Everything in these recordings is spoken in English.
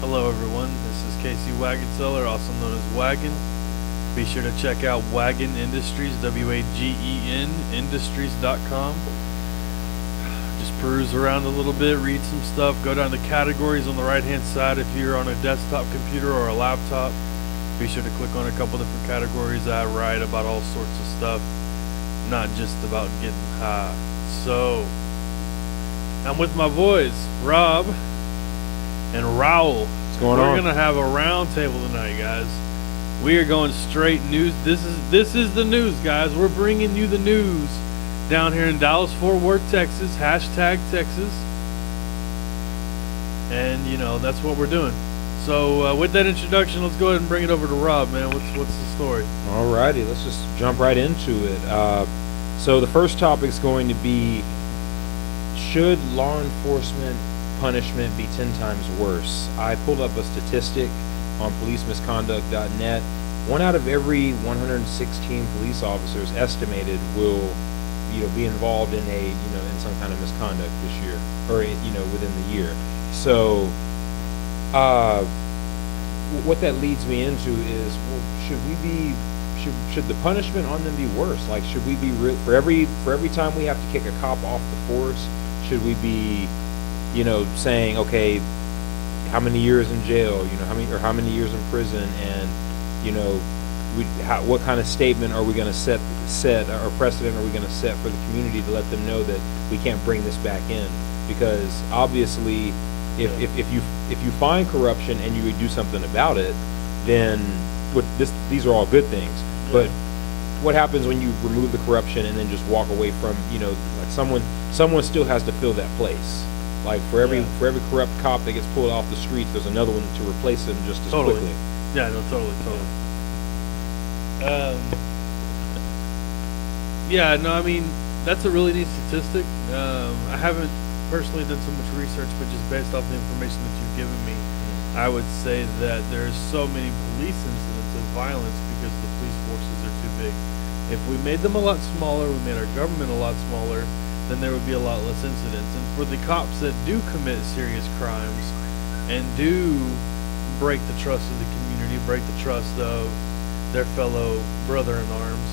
Hello everyone, this is Casey Wagon Seller, also known as Wagon. Be sure to check out Wagon Industries, WAGEN Industries.com. Just peruse around a little bit, read some stuff, go down to categories on the right hand side if you're on a desktop computer or a laptop. Be sure to click on a couple different categories. I write about all sorts of stuff, not just about getting high. So, I'm with my boys, Rob and Rall. What's going on? We're gonna have a round table tonight, guys. We are going straight news. This is the news, guys. We're bringing you the news down here in Dallas-Fort Worth, Texas. Hashtag Texas. And you know that's what we're doing. So with that introduction, let's go ahead and bring it over to Rob, man. What's the story? Alrighty, let's just jump right into it. So the first topic is going to be: should law enforcement punishment be 10 times worse? I pulled up a statistic on policemisconduct.net. 1 out of every 116 police officers estimated will, be involved in in some kind of misconduct this year, or within the year. So, what that leads me into is, well, should the punishment on them be worse? Like, should we be for every time we have to kick a cop off the force? Should we be saying, okay, how many years in jail, how many years in prison, and, what kind of statement are we going to set, or precedent are we going to set for the community to let them know that we can't bring this back in? Because obviously, if you find corruption and you do something about it, then these are all good things. Yeah. But what happens when you remove the corruption and then just walk away from, like someone still has to fill that place. Like for every corrupt cop that gets pulled off the streets, there's another one to replace him just as quickly. Yeah, no, totally. Yeah, no, I mean that's a really neat statistic. I haven't personally done so much research, but just based off the information that you've given me, I would say that there's so many police incidents of violence because the police forces are too big. If we made them a lot smaller, we made our government a lot smaller, then there would be a lot less incidents. And for the cops that do commit serious crimes and do break the trust of the community, break the trust of their fellow brother in arms,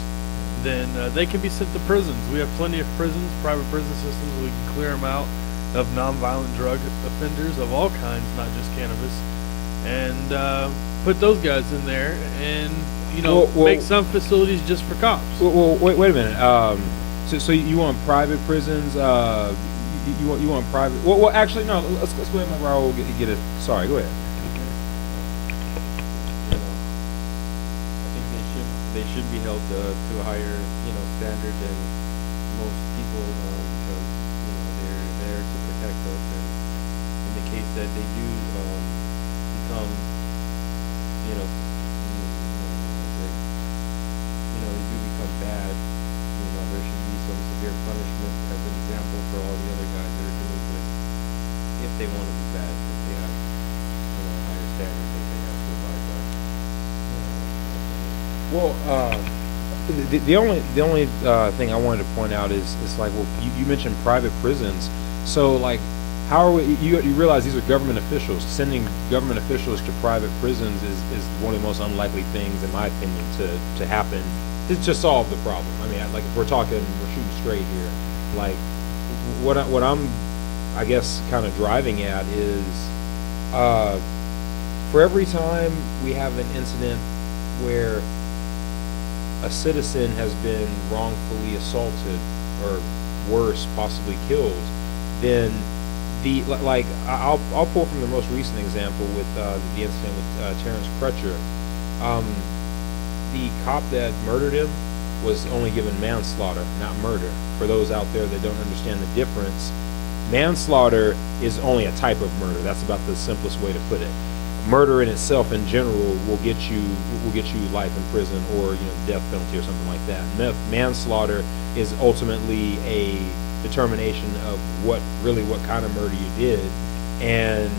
then they can be sent to prisons. We have plenty of prisons, private prison systems. We can clear them out of nonviolent drug offenders of all kinds, not just cannabis, and put those guys in there and make some facilities just for cops. Well, wait a minute. So you want private prisons? You want private? Well, actually, no. Let's go ahead and let Raul get it. Sorry, go ahead. I think they should be held to a higher standard than most people because they're there to protect us, and in the case that they do become they do become bad, there should be some severe punishment as an example for all the other guys that are doing this. If they want to be bad, if they have higher standards that they have to abide by. Well, the only thing I wanted to point out is like, well, you mentioned private prisons, so like, how are we? You realize these are government officials. Sending government officials to private prisons is one of the most unlikely things, in my opinion, to happen to solve the problem. I mean, like if we're shooting straight here, like what I'm, I guess, kind of driving at is, for every time we have an incident where a citizen has been wrongfully assaulted or worse, possibly killed, then I'll pull from the most recent example with the incident with Terrence Crutcher. The cop that murdered him was only given manslaughter, not murder. For those out there that don't understand the difference, manslaughter is only a type of murder. That's about the simplest way to put it. Murder in itself, in general, will get you life in prison or death penalty or something like that. Manslaughter is ultimately a determination of what kind of murder you did, and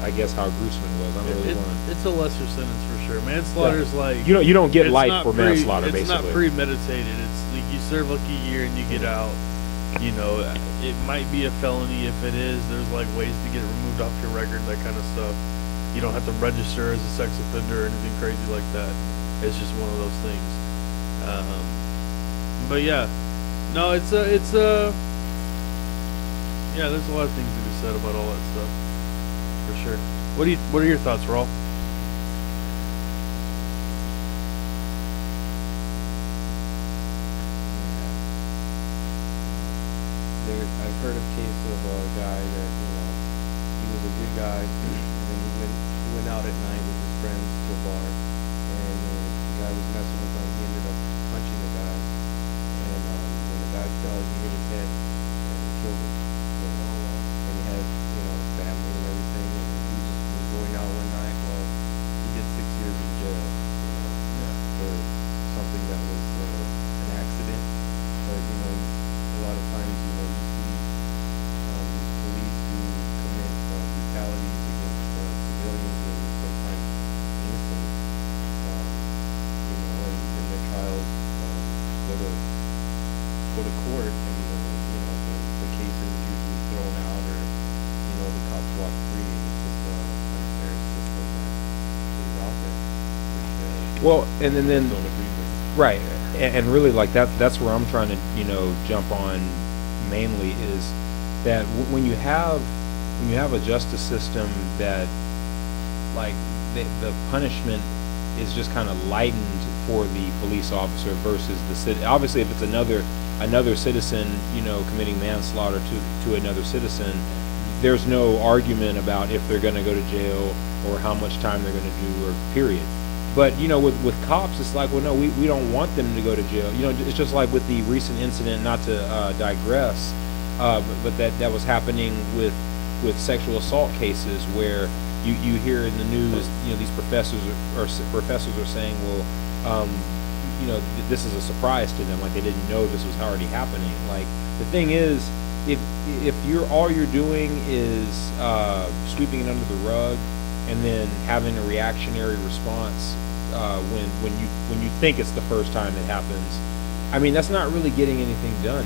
I guess how gruesome it was. I don't really want to. It's a lesser sentence for sure. Manslaughter is like you don't get life for manslaughter. It's basically, not premeditated. It's like you serve like a year and you get out. you know, it might be a felony. If it is, there's like ways to get it removed off your record, that kind of stuff. You don't have to register as a sex offender or anything crazy like that. It's just one of those things. But yeah, no, it's yeah, there's a lot of things to be said about all that stuff, for sure. What are your thoughts, Rall? I've heard of case of a guy that, he was a good guy, and then he went out at night with his friends to a bar, and the guy was messing with him. He ended up punching the guy, and when the guy fell, he hit his head and he killed him. And he had, family and everything, and he was going out one night. Well, he did 6 years in jail, for something that was an accident. But a lot of times, you see these police who commit brutalities against civilians and sometimes innocent, and their trials go to court, and the case is usually thrown out, or the cops walk free. It's just a unfair system that is out there, which Well, and then don't agree with. right, and really like that's where I'm trying to jump on mainly, is that when you have a justice system that like the punishment is just kind of lightened for the police officer versus the city. Obviously, if it's another citizen committing manslaughter to another citizen, there's no argument about if they're going to go to jail or how much time they're going to do, or period. But with cops, it's like, well, no, we don't want them to go to jail. It's just like with the recent incident, not to digress, but that was happening with sexual assault cases, where you hear in the news, these professors are saying, well, this is a surprise to them, like they didn't know this was already happening. Like, the thing is, if all you're doing is sweeping it under the rug, and then having a reactionary response when you think it's the first time it happens, I mean, that's not really getting anything done.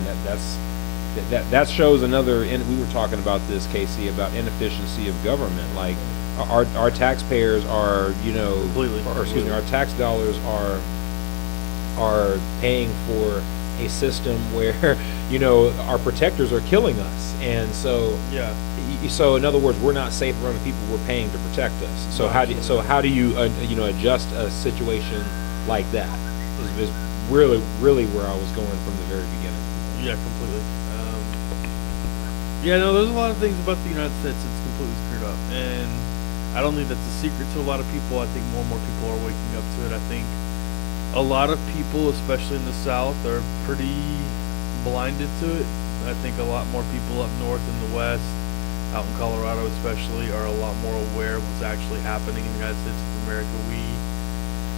That shows another. And we were talking about this, Casey, about inefficiency of government. Like, our taxpayers are, our tax dollars are paying for a system where our protectors are killing us, and so Yeah. So in other words, we're not safe around the people we're paying to protect us. So how do you adjust a situation like that? Is really where I was going from the very beginning. Yeah, completely. Yeah, no, there's a lot of things about the United States that's completely screwed up, and I don't think that's a secret to a lot of people. I think more and more people are waking up to it. I think a lot of people, especially in the South, are pretty blinded to it. I think a lot more people up north in the West, out in Colorado especially, are a lot more aware of what's actually happening in the United States of America. We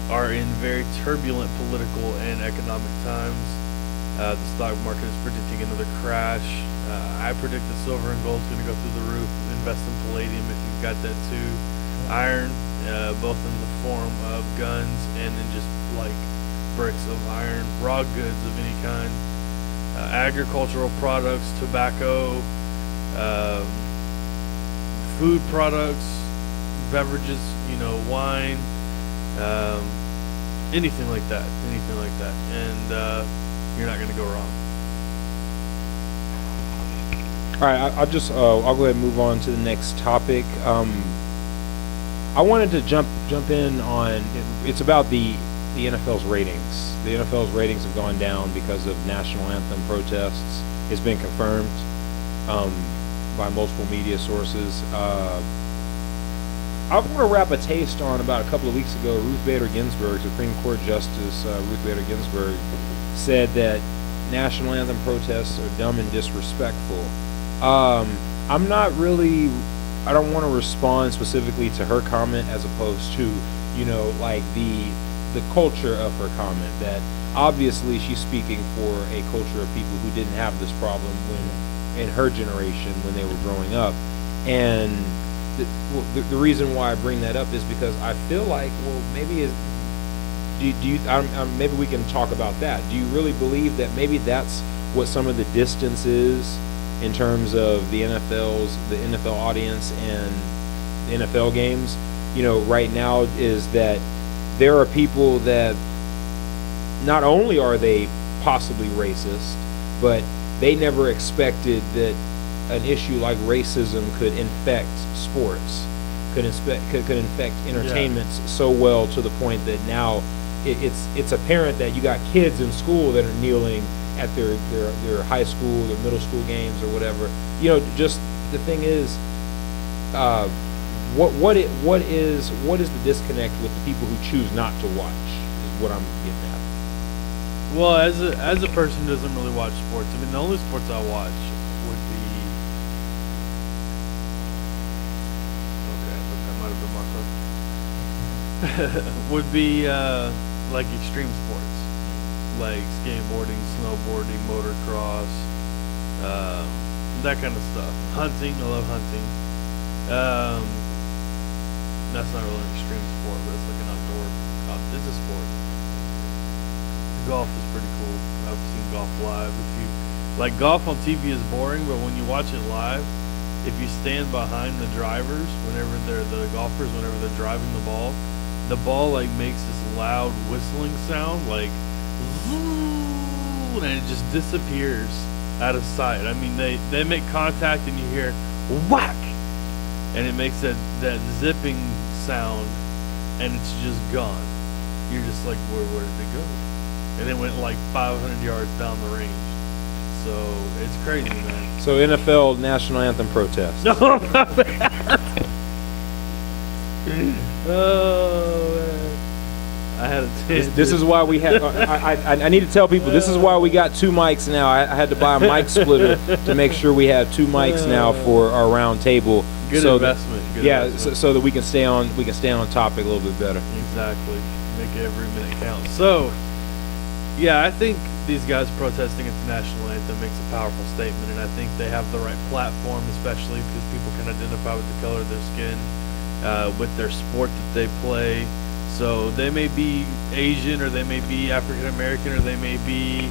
are in very turbulent political and economic times. The stock market is predicting another crash. I predict that silver and gold is going to go through the roof. Invest in palladium if you've got that too. Iron, both in the form of guns and in just like bricks of iron, raw goods of any kind. Agricultural products, tobacco, food products, beverages, wine, anything like that, and you're not going to go wrong. All right, I'll go ahead and move on to the next topic. I wanted to jump in on it's about the NFL's ratings. The NFL's ratings have gone down because of national anthem protests. It's been confirmed by multiple media sources. I want to wrap a taste on about a couple of weeks ago. Ruth Bader Ginsburg, Supreme Court Justice Ruth Bader Ginsburg, said that national anthem protests are dumb and disrespectful. I'm not really. I don't want to respond specifically to her comment as opposed to, like the culture of her comment. That obviously she's speaking for a culture of people who didn't have this problem in her generation when they were growing up. And the reason why I bring that up is because I feel like, well, maybe maybe we can talk about that. Do you really believe that maybe that's what some of the distance is in terms of the NFL audience and the NFL games, right now is that there are people that not only are they possibly racist, but they never expected that an issue like racism could infect sports, could infect entertainment so well to the point that now it's apparent that you got kids in school that are kneeling at their high school, their middle school games or whatever. Just the thing is, what is the disconnect with the people who choose not to watch is what I'm getting at. Well, as a person who doesn't really watch sports, I mean, the only sports I watch would be, okay, I think that might have been my phone. Would be like extreme sports, like skateboarding, snowboarding, motocross, that kind of stuff. Hunting, I love hunting. That's not really an extreme sport, but it's like an outdoor. It's a sport. Golf is pretty cool. I've seen golf live. Golf on TV is boring, but when you watch it live, if you stand behind the drivers, whenever they're driving the ball like makes this loud whistling sound, like, and it just disappears out of sight. I mean, they make contact and you hear whack, and it makes that zipping sound, and it's just gone. You're just like, where did it go? And it went like 500 yards down the range. So it's crazy, man. So NFL national anthem protest. No, my bad. Oh, man. I had a This is why we have. I need to tell people this is why we got 2 mics now. I had to buy a mic splitter to make sure we have 2 mics now for our round table. Good investment. So that we can stay on topic a little bit better. Exactly. Make every minute count. So, yeah, I think these guys protesting at the national anthem makes a powerful statement, and I think they have the right platform, especially because people can identify with the color of their skin, with their sport that they play. So they may be Asian, or they may be African American, or they may be,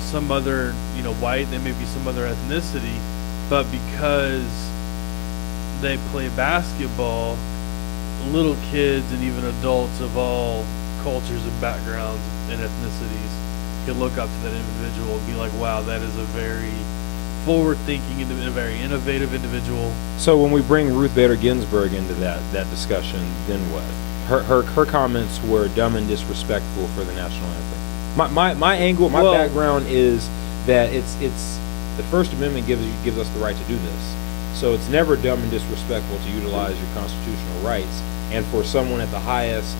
some other, white. They may be some other ethnicity, but because they play basketball, little kids and even adults of all cultures and backgrounds and ethnicities can look up to that individual and be like, wow, that is a very forward-thinking, a very innovative individual. So when we bring Ruth Bader Ginsburg into that discussion, then what? Her comments were dumb and disrespectful for the national anthem. My angle, my background is that it's the First Amendment gives us the right to do this. So it's never dumb and disrespectful to utilize your constitutional rights, and for someone at the highest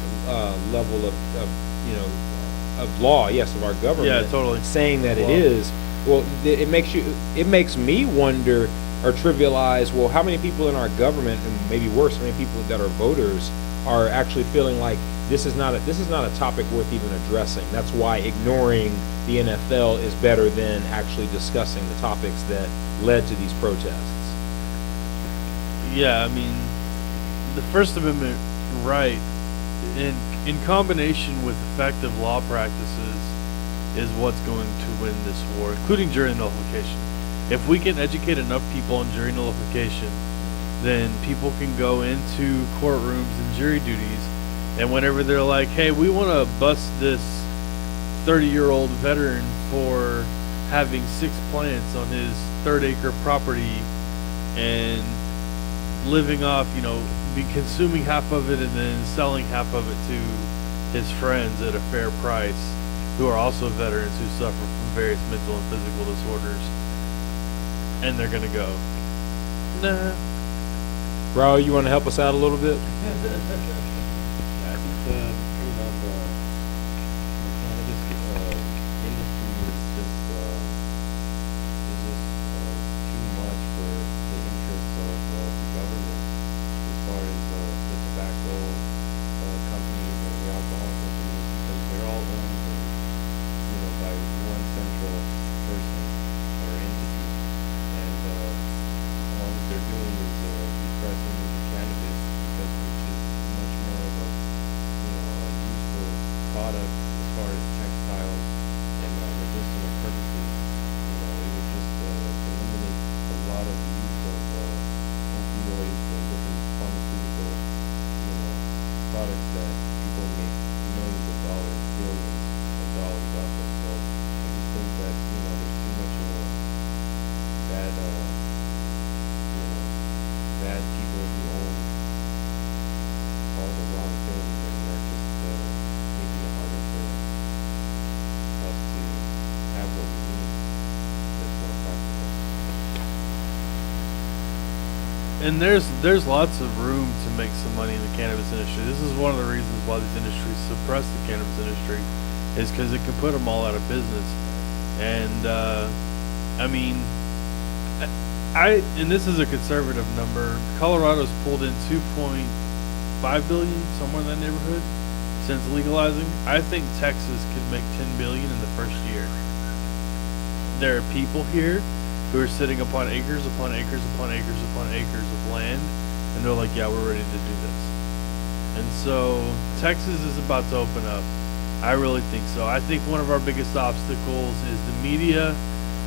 level of law, yes, of our government, totally, saying that it is. Well, it makes me wonder or trivialize. Well, how many people in our government, and maybe worse, how many people that are voters are actually feeling like this is not a topic worth even addressing. That's why ignoring the NFL is better than actually discussing the topics that led to these protests. Yeah, I mean, the First Amendment right, in combination with effective law practices, is what's going to win this war, including jury nullification. If we can educate enough people on jury nullification, then people can go into courtrooms and jury duties, and whenever they're like, hey, we want to bust this 30-year-old veteran for having 6 plants on his 3rd-acre property and living off, be consuming half of it and then selling half of it to his friends at a fair price, who are also veterans who suffer from various mental and physical disorders, and they're gonna go, nah. Rall, you want to help us out a little bit? Yeah, I think the cannabis industry is just too much for the interests of the government, as far as the tobacco companies and the alcohol companies, because they're all owned by one central person or entity, and all that they're doing is depressing the cannabis, because which is much more of a And there's lots of room to make some money in the cannabis industry. This is one of the reasons why these industries suppress the cannabis industry, is because it can put them all out of business. And I mean, and this is a conservative number. Colorado's pulled in 2.5 billion, somewhere in that neighborhood, since legalizing. I think Texas could make 10 billion in the first year. There are people here who are sitting upon acres upon acres upon acres upon acres of land, and they're like, yeah, we're ready to do this. And so Texas is about to open up. I really think so. I think one of our biggest obstacles is the media,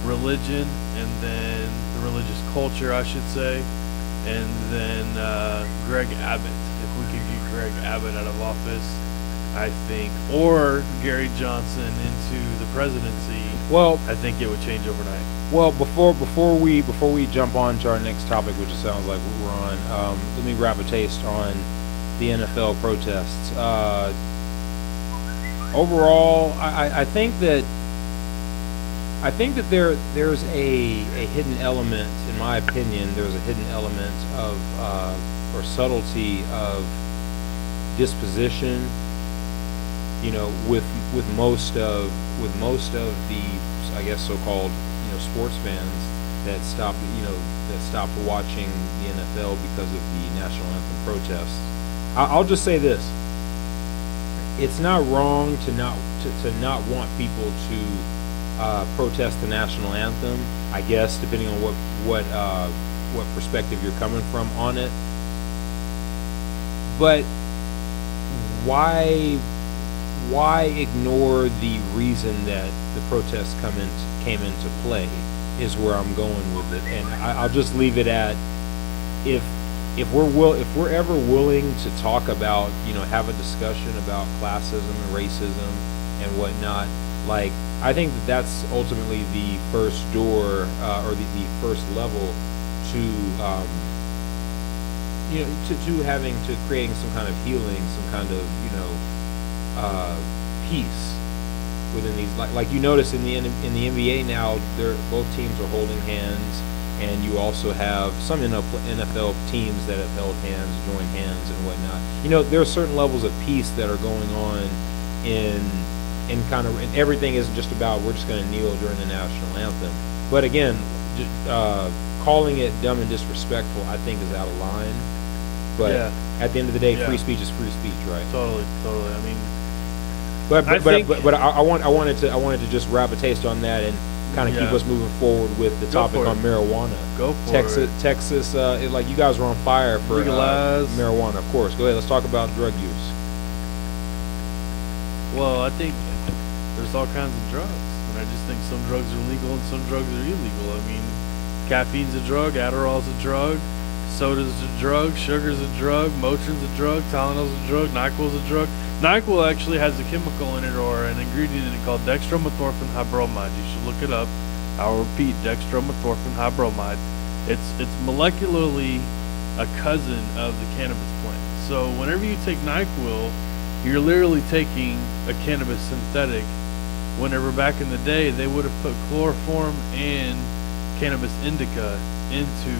religion, and then the religious culture, I should say, and then Greg Abbott. If we could get Greg Abbott out of office, I think, or Gary Johnson into the presidency, Well, I think it would change overnight. well, before we jump on to our next topic, which it sounds like we're on, let me grab a taste on the NFL protests. Overall, I think that there's a hidden element, in my opinion, there's a hidden element of or subtlety of disposition, you know, with most of the, I guess, so-called, you know, sports fans that stopped watching the NFL because of the national anthem protests. I'll just say this: it's not wrong to not want people to protest the national anthem, I guess, depending on what perspective you're coming from on it. But why ignore the reason that the protests came into play is where I'm going with it. And I'll just leave it at, if we're ever willing to talk about, you know, have a discussion about classism and racism and whatnot, like, I think that's ultimately the first door, or the first level to, you know, to creating some kind of healing, some kind of, you know, peace within these. Like you notice in the NBA now, both teams are holding hands, and you also have some NFL teams that have held hands, joined hands, and whatnot. You know, there are certain levels of peace that are going on in kind of, and everything isn't just about we're just going to kneel during the national anthem. But again, calling it dumb and disrespectful, I think, is out of line. But Yeah. at the end of the day, Yeah. free speech is free speech, right? Totally. I mean, But I think- I wanted to just grab a taste on that and kind of keep Yeah. us moving forward with the Go topic for on it. marijuana. go for Texas, it. Texas, like you guys were on fire for Legalize. marijuana, of course. Go ahead, let's talk about drug use. Well, I think there's all kinds of drugs, and I just think some drugs are legal and some drugs are illegal. I mean, caffeine's a drug, Adderall's a drug, soda's a drug, sugar's a drug, Motrin's a drug, Tylenol's a drug, NyQuil's a drug. NyQuil actually has a chemical in it, or an ingredient in it, called dextromethorphan hydromide. You should look it up. I'll repeat, dextromethorphan hydromide. It's molecularly a cousin of the cannabis plant. So whenever you take NyQuil, you're literally taking a cannabis synthetic. Whenever back in the day they would have put chloroform and cannabis indica into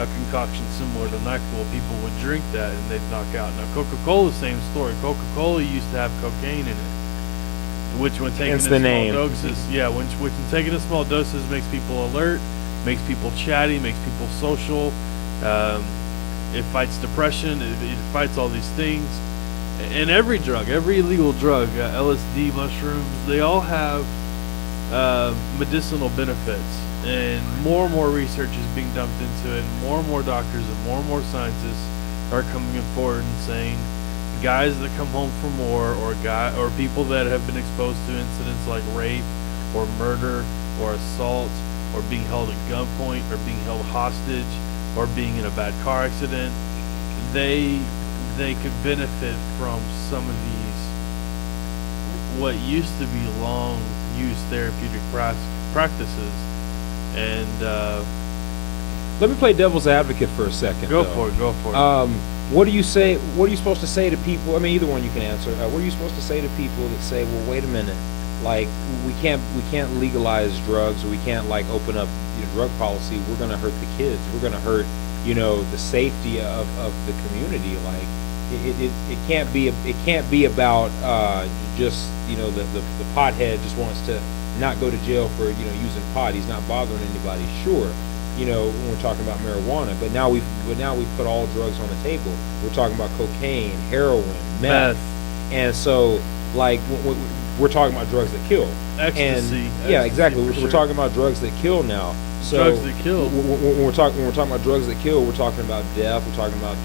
a concoction similar to NyQuil, people would drink that and they'd knock out. Now Coca-Cola, same story. Coca-Cola used to have cocaine in it, which when taken Hence in the small name. doses, which when taken in small doses makes people alert, makes people chatty, makes people social. It fights depression. It fights all these things. And every drug, every illegal drug, LSD, mushrooms, they all have medicinal benefits. And more research is being dumped into it. And more doctors and more scientists are coming forward and saying, guys that come home from war, or people that have been exposed to incidents like rape or murder or assault or being held at gunpoint or being held hostage or being in a bad car accident, they could benefit from some of these what used to be long used therapeutic practices. And Let me play devil's advocate for a second. go though. for it. What do you say? What are you supposed to say to people? I mean, either one you can answer. What are you supposed to say to people that say, "Well, wait a minute, like we can't legalize drugs, or we can't like open up drug policy. We're gonna hurt the kids. We're gonna hurt the safety of the community. Like it can't be about just the pothead just wants to not go to jail for using pot. He's not bothering anybody. Sure, when we're talking about marijuana, but now we've put all drugs on the table. We're talking about cocaine, heroin, meth. And so like we're talking about drugs that kill. Ecstasy. Yeah, exactly. For We're sure. talking about drugs that kill now. So Drugs that kill. When we're talking about drugs that kill, we're talking about death. We're talking about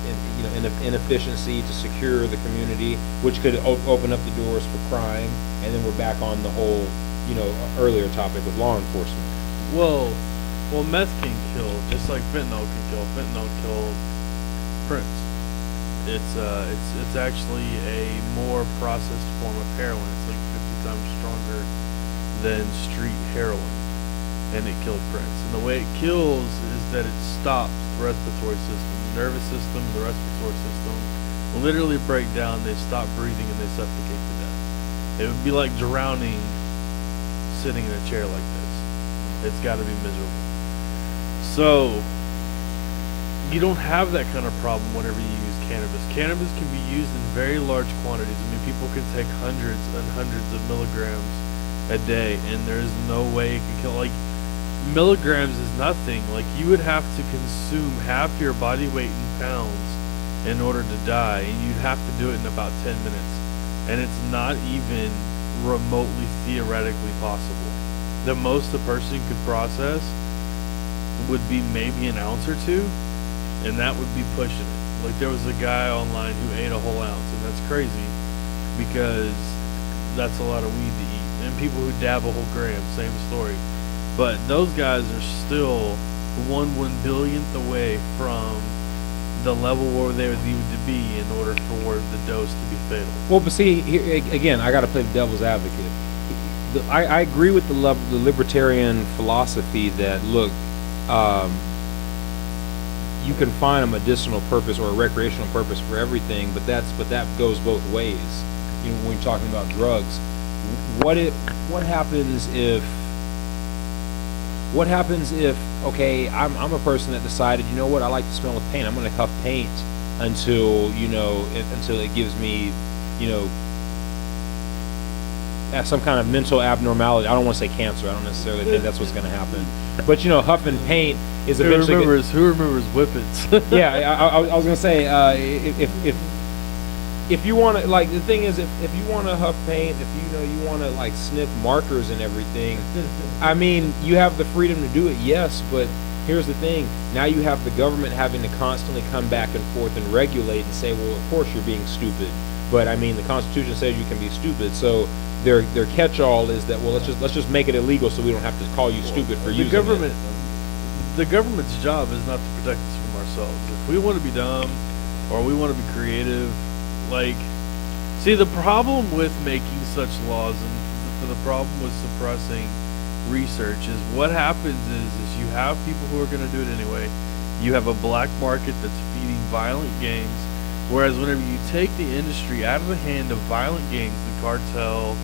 inefficiency to secure the community, which could open up the doors for crime. And then we're back on the whole earlier topic with law enforcement. Well, meth can kill, just like fentanyl can kill. Fentanyl kills Prince. It's actually a more processed form of heroin. It's like 50 times stronger than street heroin, and it killed Prince. And the way it kills is that it stops the respiratory system, the nervous system, the respiratory system literally break down. They stop breathing and they suffocate to death. It would be like drowning, sitting in a chair like this. It's got to be miserable. So you don't have that kind of problem whenever you use cannabis. Cannabis can be used in very large quantities. I mean, people can take hundreds and hundreds of milligrams a day, and there's no way it can kill. Like, milligrams is nothing. Like, you would have to consume half your body weight in pounds in order to die, and you'd have to do it in about 10 minutes. And it's not even remotely theoretically possible. The most a person could process would be maybe an ounce or two, and that would be pushing it. Like, there was a guy online who ate a whole ounce, and that's crazy because that's a lot of weed to eat. And people who dab a whole gram, same story. But those guys are still 1/1 billionth away from the level where they would need to be in order for the dose to be fatal. Well, but see, here, again, I got to play the devil's advocate. I agree with the libertarian philosophy that, look, you can find a medicinal purpose or a recreational purpose for everything, but that goes both ways. When you're talking about drugs, what happens if okay, I'm a person that decided, you know what, I like the smell of paint. I'm going to huff paint until it gives me some kind of mental abnormality. I don't want to say cancer. I don't necessarily think that's what's going to happen. But huffing paint is eventually. Who remembers whippets? Yeah, I was going to say if you want to, like, the thing is, if you want to huff paint, if you want to like sniff markers and everything, I mean, you have the freedom to do it, yes, but here's the thing. Now you have the government having to constantly come back and forth and regulate and say, well, of course you're being stupid. But I mean, the Constitution says you can be stupid, so their catch-all is that, well, let's just make it illegal so we don't have to call you stupid for using it. The government's job is not to protect us from ourselves. If we want to be dumb or we want to be creative, like, see, the problem with making such laws and the problem with suppressing research is what happens is you have people who are going to do it anyway. You have a black market that's feeding violent gangs. Whereas whenever you take the industry out of the hand of violent gangs, the cartel,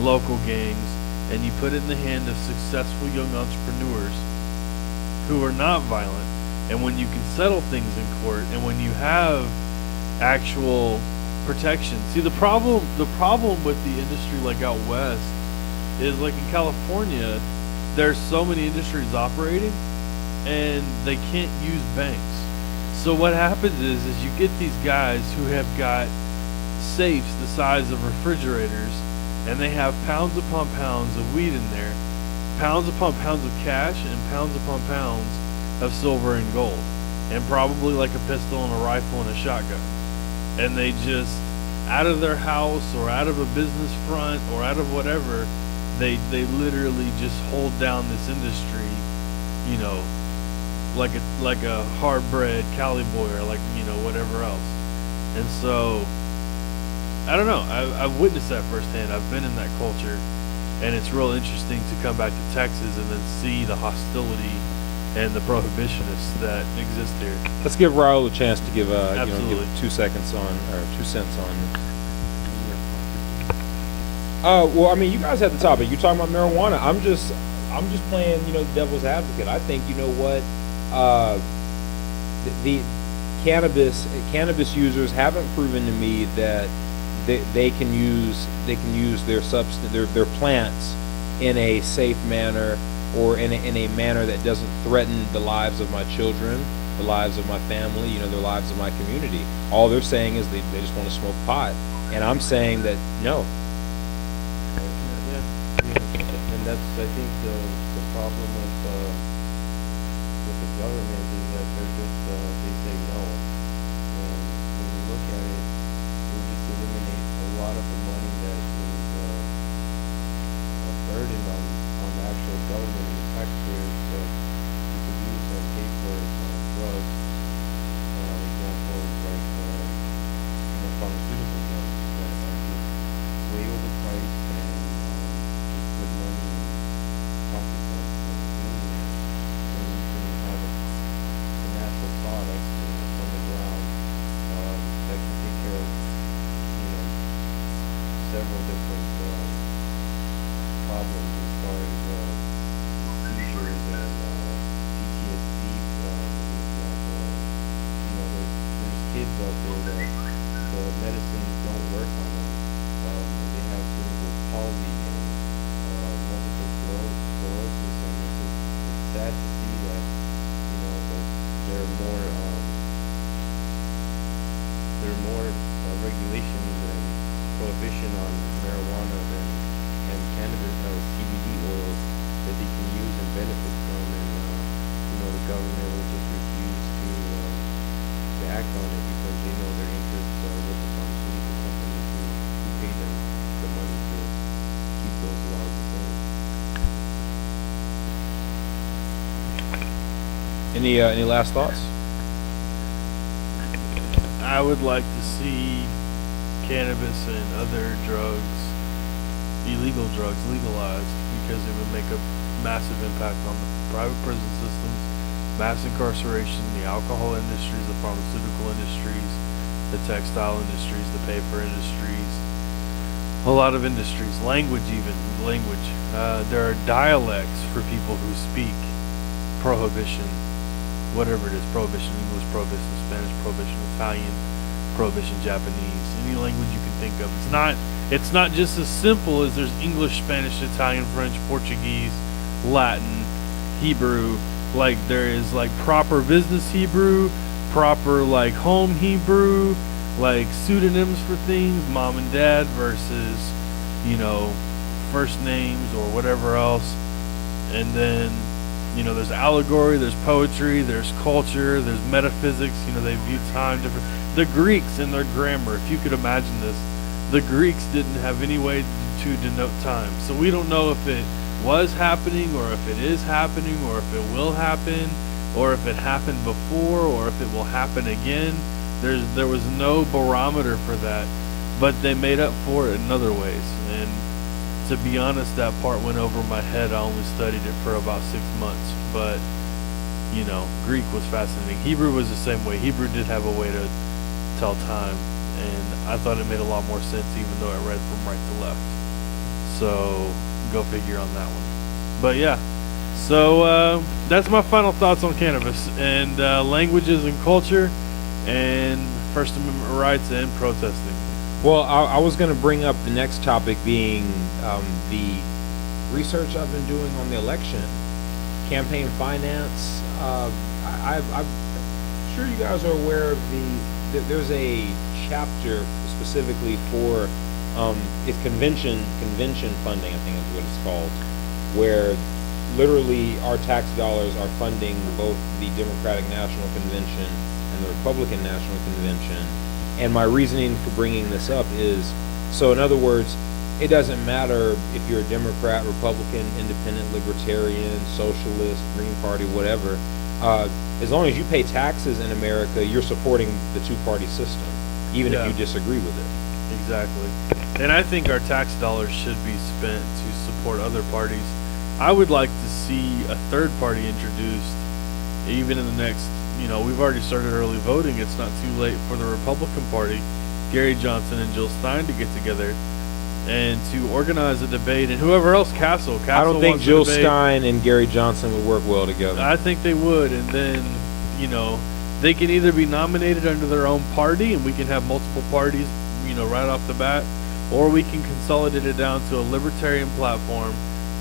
local gangs, and you put it in the hand of successful young entrepreneurs who are not violent, and when you can settle things in court, and when you have actual protection. See, the problem with the industry like out west is, like, in California, there's so many industries operating, and they can't use banks. So what happens is you get these guys who have got safes the size of refrigerators, and they have pounds upon pounds of weed in there, pounds upon pounds of cash, and pounds upon pounds of silver and gold, and probably like a pistol and a rifle and a shotgun. And they just, out of their house or out of a business front or out of whatever, they literally just hold down this industry, like a hard-bred Cali boy or like, whatever else. And so, I don't know. I've witnessed that firsthand. I've been in that culture, and it's real interesting to come back to Texas and then see the hostility and the prohibitionists that exist here. Let's give Rall a chance to give give Absolutely. 2 seconds on, or 2 cents on. Well, I mean, you guys have the topic. You're talking about marijuana. I'm just playing, the devil's advocate. I think, you know what, the cannabis users haven't proven to me that they can use their their plants in a safe manner or in a manner that doesn't threaten the lives of my children, the lives of my family, the lives of my community. All they're saying is they just want to smoke pot, and I'm saying that no. And that's, I think, the problem with the government is that they're just, they say no. And when you look at it, it would just eliminate a lot of the money that is a burden on the actual government and the taxpayers that to produce and pay for drugs. Examples like, pharmaceutical drugs that are just way overpriced and just put money in pockets of billionaires when you can have a natural product from the ground that can take care of several different problems as far as seizures and PTSD. For example, there's kids out there that the medicines don't work on them. They have cerebral palsy and multiple sclerosis, and it's sad to see that that there are more regulations and prohibition on marijuana and cannabis CBD oils that they can use and benefit from, and the government will just refuse to act on it because they know their interests with the pharmaceutical companies who pay them the money to keep those laws the same. Any last thoughts? I would like to see cannabis and other drugs, illegal drugs, legalized because it would make a massive impact on the private prison systems, mass incarceration, the alcohol industries, the pharmaceutical industries, the textile industries, the paper industries, a lot of industries, language. There are dialects for people who speak prohibition, whatever it is, prohibition English, prohibition Spanish, prohibition Italian, prohibition Japanese, any language you can think of. It's not just as simple as there's English, Spanish, Italian, French, Portuguese, Latin, Hebrew. Like there is like proper business Hebrew, proper like home Hebrew, like pseudonyms for things, mom and dad versus, first names or whatever else. And then, there's allegory, there's poetry, there's culture, there's metaphysics. They view time different. The Greeks in their grammar, if you could imagine this, the Greeks didn't have any way to denote time. So we don't know if it was happening or if it is happening or if it will happen or if it happened before or if it will happen again. There was no barometer for that, but they made up for it in other ways. And to be honest, that part went over my head. I only studied it for about 6 months, but Greek was fascinating. Hebrew was the same way. Hebrew did have a way to tell time, and I thought it made a lot more sense even though I read from right to left. So go figure on that one. But yeah, so that's my final thoughts on cannabis and languages and culture and First Amendment rights and protesting. Well, I was going to bring up the next topic being the research I've been doing on the election, campaign finance. I'm sure you guys are aware of there's a chapter specifically for it's convention funding, I think is what it's called, where literally our tax dollars are funding both the Democratic National Convention and the Republican National Convention. And my reasoning for bringing this up is, so in other words, it doesn't matter if you're a Democrat, Republican, Independent, Libertarian, Socialist, Green Party, whatever, as long as you pay taxes in America, you're supporting the two-party system, even if you disagree with it. Exactly. And I think our tax dollars should be spent to support other parties. I would like to see a third party introduced, even in the next, we've already started early voting. It's not too late for the Republican Party, Gary Johnson and Jill Stein, to get together and to organize a debate, and whoever else, Castle I don't think wants to Jill debate. Stein and Gary Johnson would work well together. I think they would, and then, they can either be nominated under their own party, and we can have multiple parties, right off the bat, or we can consolidate it down to a libertarian platform,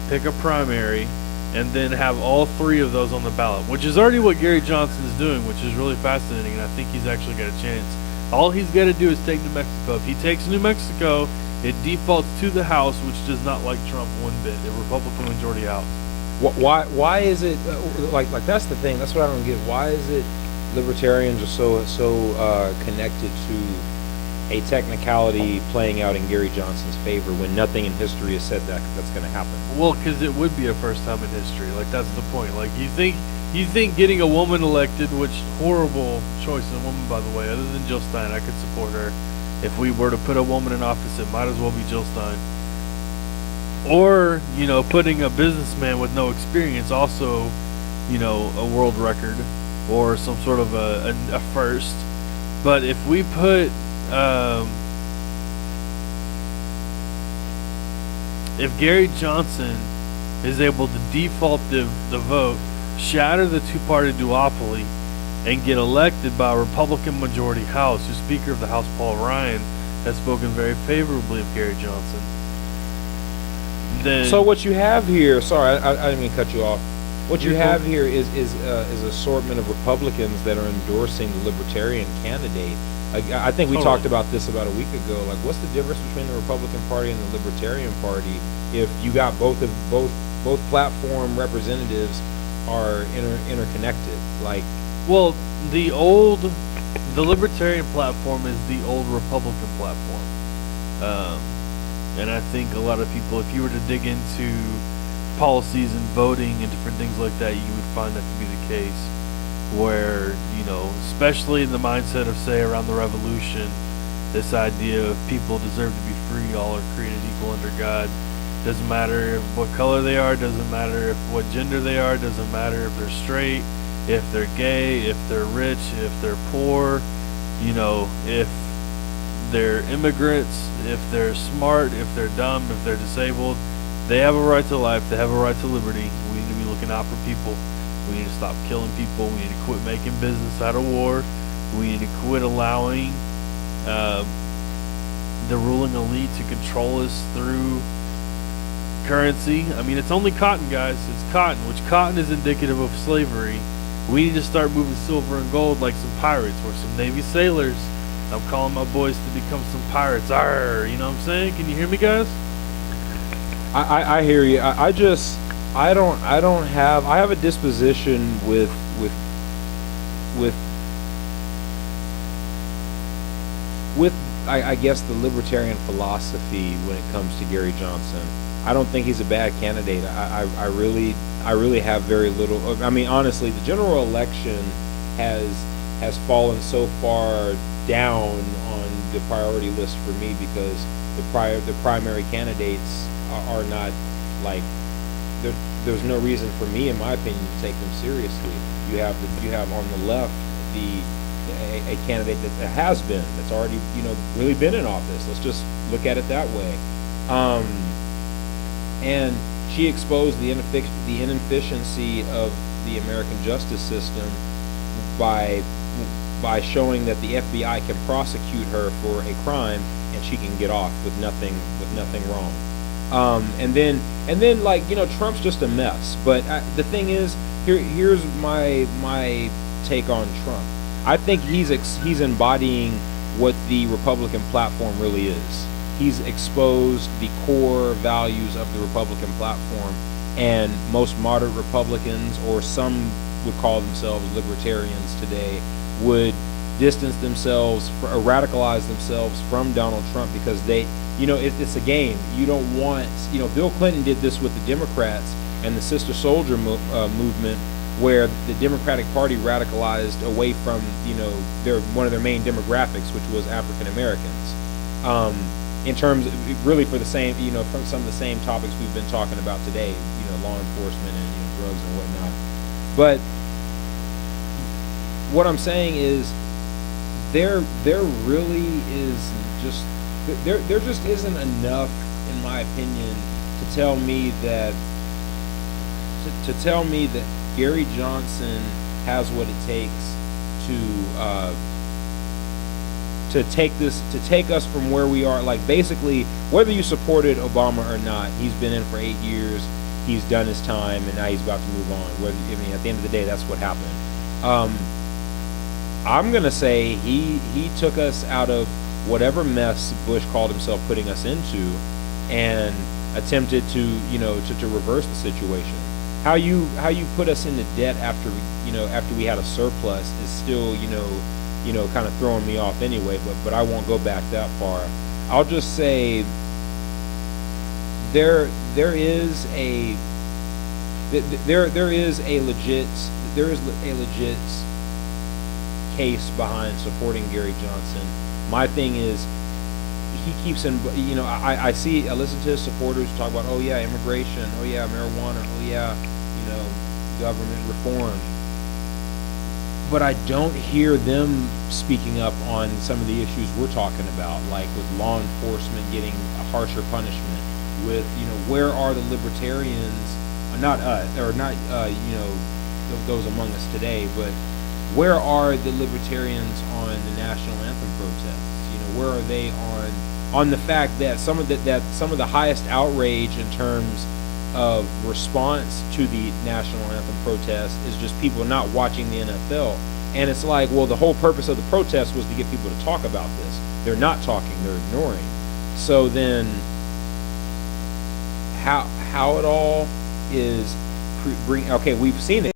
pick a primary, and then have all three of those on the ballot, which is already what Gary Johnson is doing, which is really fascinating, and I think he's actually got a chance. All he's got to do is take New Mexico. If he takes New Mexico, it defaults to the House, which does not like Trump one bit, a Republican majority House. Why is it like that's the thing? That's what I don't get. Why is it libertarians are so connected to a technicality playing out in Gary Johnson's favor when nothing in history has said that's going to happen? Well, because it would be a first time in history. Like, that's the point. Like, you think getting a woman elected, which horrible choice of woman, by the way, other than Jill Stein, I could support her. If we were to put a woman in office, it might as well be Jill Stein. Or, putting a businessman with no experience, also, a world record or some sort of a first. But if we put, if Gary Johnson is able to default the vote, shatter the two-party duopoly, and get elected by a Republican majority House, whose Speaker of the House, Paul Ryan, has spoken very favorably of Gary Johnson. Then, so what you have here, sorry, I didn't mean to cut you off. What you have here is assortment of Republicans that are endorsing the Libertarian candidate. I think we talked about this about a week ago. Like, what's the difference between the Republican Party and the Libertarian Party if you got both platform representatives are interconnected? Like, well, the Libertarian platform is the old Republican platform. And I think a lot of people, if you were to dig into policies and voting and different things like that, you would find that to be the case. Where, especially in the mindset of, say, around the Revolution, this idea of people deserve to be free, all are created equal under God. Doesn't matter what color they are, doesn't matter what gender they are, doesn't matter if they're straight, if they're gay, if they're rich, if they're poor, if they're immigrants, if they're smart, if they're dumb, if they're disabled. They have a right to life. They have a right to liberty. We need to be looking out for people. We need to stop killing people. We need to quit making business out of war. We need to quit allowing the ruling elite to control us through currency. I mean, it's only cotton, guys. It's cotton, which cotton is indicative of slavery. We need to start moving silver and gold like some pirates or some Navy sailors. I'm calling my boys to become some pirates. Arr, you know what I'm saying? Can you hear me, guys? I hear you. I have a disposition with I guess the libertarian philosophy when it comes to Gary Johnson. I don't think he's a bad candidate. I really have very little. I mean, honestly, the general election has fallen so far down on the priority list for me because the primary candidates are not like there's no reason for me, in my opinion, to take them seriously. You have on the left a candidate that has been, that's already really been in office. Let's just look at it that way. And she exposed the inefficiency of the American justice system by showing that the FBI can prosecute her for a crime and she can get off with nothing wrong. And then like Trump's just a mess. But the thing is, here's my take on Trump. I think he's embodying what the Republican platform really is. He's exposed the core values of the Republican platform, and most moderate Republicans, or some would call themselves libertarians today, would distance themselves or radicalize themselves from Donald Trump because it's a game. You don't want, Bill Clinton did this with the Democrats and the Sister Soldier movement, where the Democratic Party radicalized away from, one of their main demographics, which was African Americans. In terms of, really for the same, from some of the same topics we've been talking about today, law enforcement and drugs and whatnot. But what I'm saying is, there really is just there just isn't enough in my opinion, to tell me that Gary Johnson has what it takes to take us from where we are. Like, basically, whether you supported Obama or not, he's been in for 8 years. He's done his time, and now he's about to move on. At the end of the day, that's what happened. I'm gonna say he took us out of whatever mess Bush called himself putting us into, and attempted to reverse the situation. How you put us into debt after we had a surplus is still kind of throwing me off anyway. But I won't go back that far. I'll just say there is a legit case behind supporting Gary Johnson. My thing is, he keeps I listen to his supporters talk about, oh yeah, immigration, oh yeah, marijuana, oh yeah, government reform. But I don't hear them speaking up on some of the issues we're talking about, like with law enforcement getting a harsher punishment, with, where are the libertarians, those among us today, but where are the libertarians on the national anthem protests? Where are they on the fact that some of the highest outrage in terms of response to the national anthem protest is just people not watching the NFL? And it's like, well, the whole purpose of the protest was to get people to talk about this. They're not talking, they're ignoring. So then how it all is okay, we've seen it.